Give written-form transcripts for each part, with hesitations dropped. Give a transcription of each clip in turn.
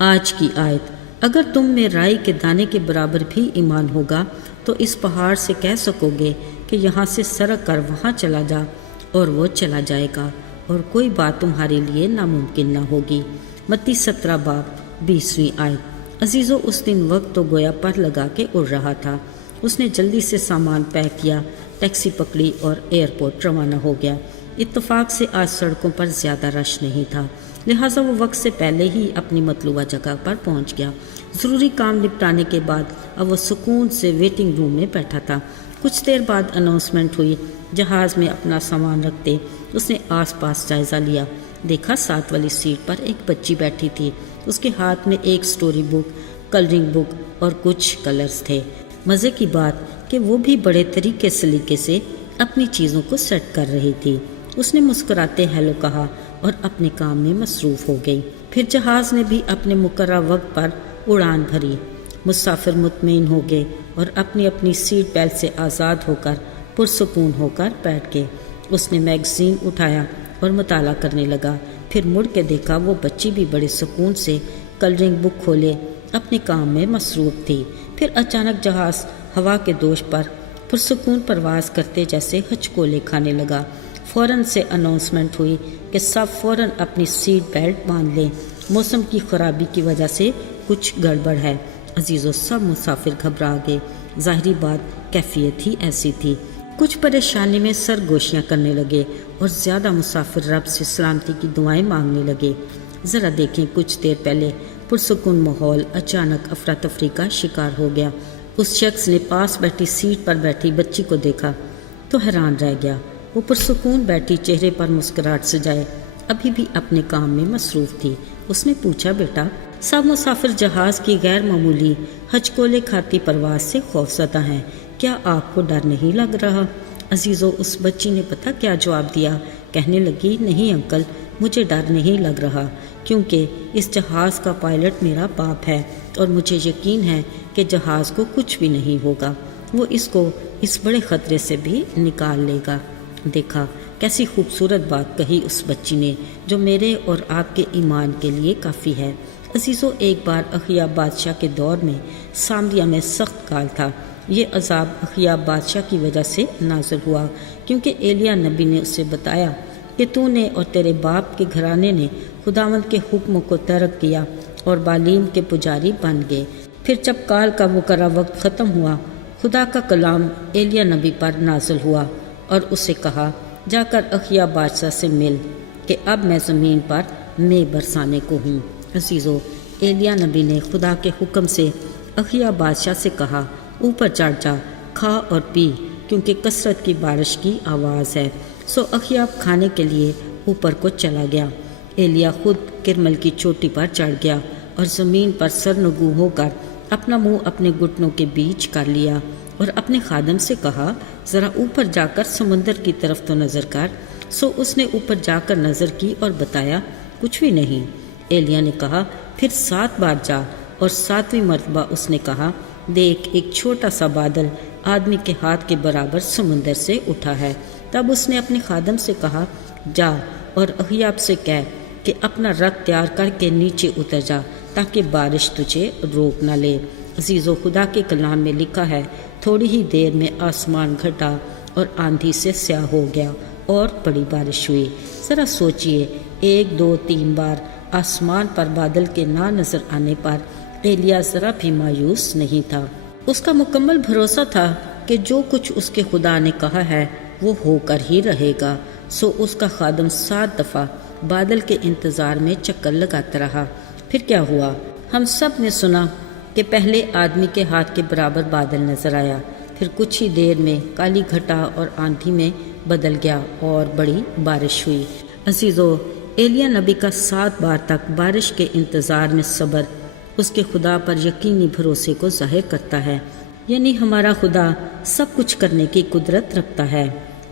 آج کی آیت: اگر تم میں رائی کے دانے کے برابر بھی ایمان ہوگا تو اس پہاڑ سے کہہ سکو گے کہ یہاں سے سرک کر وہاں چلا جا، اور وہ چلا جائے گا، اور کوئی بات تمہارے لیے ناممکن نہ ہوگی۔ متی 17 باب 20 آیت۔ عزیزو، اس دن وقت تو گویا پر لگا کے اڑ رہا تھا۔ اس نے جلدی سے سامان پیک کیا، ٹیکسی پکڑی اور ایئرپورٹ روانہ ہو گیا۔ اتفاق سے آج سڑکوں پر زیادہ رش نہیں تھا، لہٰذا وہ وقت سے پہلے ہی اپنی مطلوبہ جگہ پر پہنچ گیا۔ ضروری کام نپٹانے کے بعد اب وہ سکون سے ویٹنگ روم میں بیٹھا تھا۔ کچھ دیر بعد اناؤنسمنٹ ہوئی۔ جہاز میں اپنا سامان رکھتے اس نے آس پاس جائزہ لیا۔ دیکھا ساتھ والی سیٹ پر ایک بچی بیٹھی تھی۔ اس کے ہاتھ میں ایک سٹوری بک، کلرنگ بک اور کچھ کلرز تھے۔ مزے کی بات کہ وہ بھی بڑے طریقے سلیقے سے اپنی چیزوں کو سیٹ کر رہی تھی۔ اس نے مسکراتے ہیلو کہا اور اپنے کام میں مصروف ہو گئی۔ پھر جہاز نے بھی اپنے مقررہ وقت پر اڑان بھری۔ مسافر مطمئن ہو گئے اور اپنی اپنی سیٹ بیلٹ سے آزاد ہو کر پرسکون ہو کر بیٹھ گئے۔ اس نے میگزین اٹھایا اور مطالعہ کرنے لگا۔ پھر مڑ کے دیکھا وہ بچی بھی بڑے سکون سے کلرنگ بک کھولے اپنے کام میں مصروف تھی۔ پھر اچانک جہاز ہوا کے دوش پر پرسکون پرواز کرتے جیسے ہچکولے کھانے لگا۔ فوراً سے اناؤنسمنٹ ہوئی کہ سب فوراً اپنی سیٹ بیلٹ باندھ لیں، موسم کی خرابی کی وجہ سے کچھ گڑبڑ ہے۔ عزیزو، سب مسافر گھبرا گئے۔ ظاہری بات کیفیت ہی ایسی تھی۔ کچھ پریشانی میں سرگوشیاں کرنے لگے اور زیادہ مسافر رب سے سلامتی کی دعائیں مانگنے لگے۔ ذرا دیکھیں، کچھ دیر پہلے پرسکون ماحول اچانک افراتفری کا شکار ہو گیا۔ اس شخص نے پاس بیٹھی سیٹ پر بیٹھی بچی کو دیکھا تو حیران رہ گیا۔ وہ پرسکون بیٹھی، چہرے پر مسکراہٹ سجائے ابھی بھی اپنے کام میں مصروف تھی۔ اس نے پوچھا، بیٹا، سب مسافر جہاز کی غیر معمولی ہچکولے کھاتی پرواز سے خوفزدہ ہیں، کیا آپ کو ڈر نہیں لگ رہا؟ عزیزو، اس بچی نے پتہ کیا جواب دیا؟ کہنے لگی، نہیں انکل، مجھے ڈر نہیں لگ رہا، کیونکہ اس جہاز کا پائلٹ میرا باپ ہے اور مجھے یقین ہے کہ جہاز کو کچھ بھی نہیں ہوگا، وہ اس کو اس بڑے خطرے سے بھی نکال لے گا۔ دیکھا کیسی خوبصورت بات کہی اس بچی نے، جو میرے اور آپ کے ایمان کے لیے کافی ہے۔ عزیزو، ایک بار اخیاب بادشاہ کے دور میں سامریہ میں سخت کال تھا۔ یہ عذاب اخیاب بادشاہ کی وجہ سے نازل ہوا، کیونکہ ایلیا نبی نے اسے بتایا کہ تو نے اور تیرے باپ کے گھرانے نے خداوند کے حکموں کو ترک کیا اور بالیم کے پجاری بن گئے۔ پھر جب کال کا مقررہ وقت ختم ہوا، خدا کا کلام ایلیا نبی پر نازل ہوا اور اسے کہا، جا کر اخیاب بادشاہ سے مل کہ اب میں زمین پر مے برسانے کو ہوں۔ عزیزو، ایلیا نبی نے خدا کے حکم سے اخیاب بادشاہ سے کہا، اوپر چڑھ جا، کھا اور پی، کیونکہ کثرت کی بارش کی آواز ہے۔ سو اخیاب کھانے کے لیے اوپر کو چلا گیا۔ ایلیا خود کرمل کی چوٹی پر چڑھ گیا اور زمین پر سرنگوں ہو کر اپنا منہ اپنے گھٹنوں کے بیچ کر لیا اور اپنے خادم سے کہا، ذرا اوپر جا کر سمندر کی طرف تو نظر کر۔ سو اس نے اوپر جا کر نظر کی اور بتایا، کچھ بھی نہیں۔ ایلیا نے کہا، پھر 7 بار جا، اور 7ویں مرتبہ اس نے کہا، دیکھ، ایک چھوٹا سا بادل آدمی کے ہاتھ کے برابر سمندر سے اٹھا ہے۔ تب اس نے اپنے خادم سے کہا، جا اور اخیاب سے کہہ کہ اپنا رتھ تیار کر کے نیچے اتر جا، تاکہ بارش تجھے روک نہ لے۔ عزیزو، خدا کے کلام میں لکھا ہے، تھوڑی ہی دیر میں آسمان گھٹا اور آندھی سے سیاہ ہو گیا اور بڑی بارش ہوئی۔ ذرا سوچئے، 1 2 3 بار آسمان پر بادل کے نہ نظر آنے پر ایلیا ذرا بھی مایوس نہیں تھا۔ اس کا مکمل بھروسہ تھا کہ جو کچھ اس کے خدا نے کہا ہے وہ ہو کر ہی رہے گا۔ سو اس کا خادم 7 دفعہ بادل کے انتظار میں چکر لگاتا رہا۔ پھر کیا ہوا؟ ہم سب نے سنا کہ پہلے آدمی کے ہاتھ کے برابر بادل نظر آیا، پھر کچھ ہی دیر میں کالی گھٹا اور آندھی میں بدل گیا اور بڑی بارش ہوئی۔ عزیزو، ایلیا نبی کا 7 بار تک بارش کے انتظار میں صبر اس کے خدا پر یقینی بھروسے کو ظاہر کرتا ہے۔ یعنی ہمارا خدا سب کچھ کرنے کی قدرت رکھتا ہے۔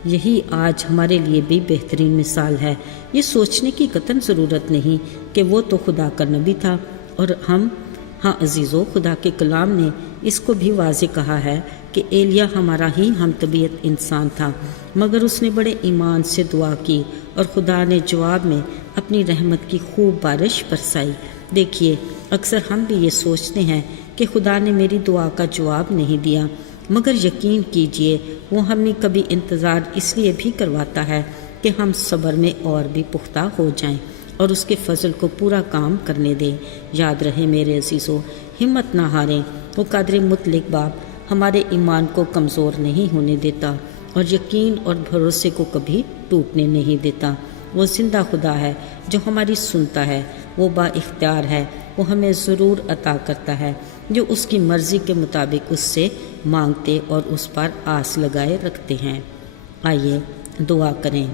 یہی آج ہمارے لیے بھی بہترین مثال ہے۔ یہ سوچنے کی قطعاً ضرورت نہیں کہ وہ تو خدا کا نبی تھا اور ہم۔ ہاں عزیزو، خدا کے کلام نے اس کو بھی واضح کہا ہے کہ ایلیا ہمارا ہی ہم طبیعت انسان تھا، مگر اس نے بڑے ایمان سے دعا کی اور خدا نے جواب میں اپنی رحمت کی خوب بارش برسائی۔ دیکھیے، اکثر ہم بھی یہ سوچتے ہیں کہ خدا نے میری دعا کا جواب نہیں دیا، مگر یقین کیجئے وہ ہمیں کبھی انتظار اس لیے بھی کرواتا ہے کہ ہم صبر میں اور بھی پختہ ہو جائیں اور اس کے فضل کو پورا کام کرنے دیں۔ یاد رہے میرے عزیزو، ہمت نہ ہاریں، وہ قادر مطلق باپ ہمارے ایمان کو کمزور نہیں ہونے دیتا اور یقین اور بھروسے کو کبھی ٹوٹنے نہیں دیتا۔ وہ زندہ خدا ہے جو ہماری سنتا ہے، وہ با اختیار ہے، وہ ہمیں ضرور عطا کرتا ہے جو اس کی مرضی کے مطابق اس سے مانگتے اور اس پر آس لگائے رکھتے ہیں۔ آئیے دعا کریں۔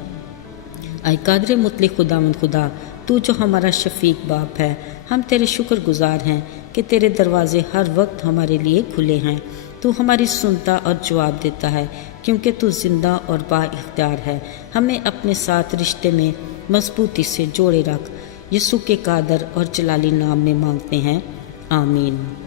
اے قادر مطلق خداوند خدا، تو جو ہمارا شفیق باپ ہے، ہم تیرے شکر گزار ہیں کہ تیرے دروازے ہر وقت ہمارے لیے کھلے ہیں۔ تو ہماری سنتا اور جواب دیتا ہے کیونکہ تو زندہ اور با اختیار ہے۔ ہمیں اپنے ساتھ رشتے میں مضبوطی سے جوڑے رکھ۔ یسوع کے قادر اور جلالی نام میں مانگتے ہیں، آمین۔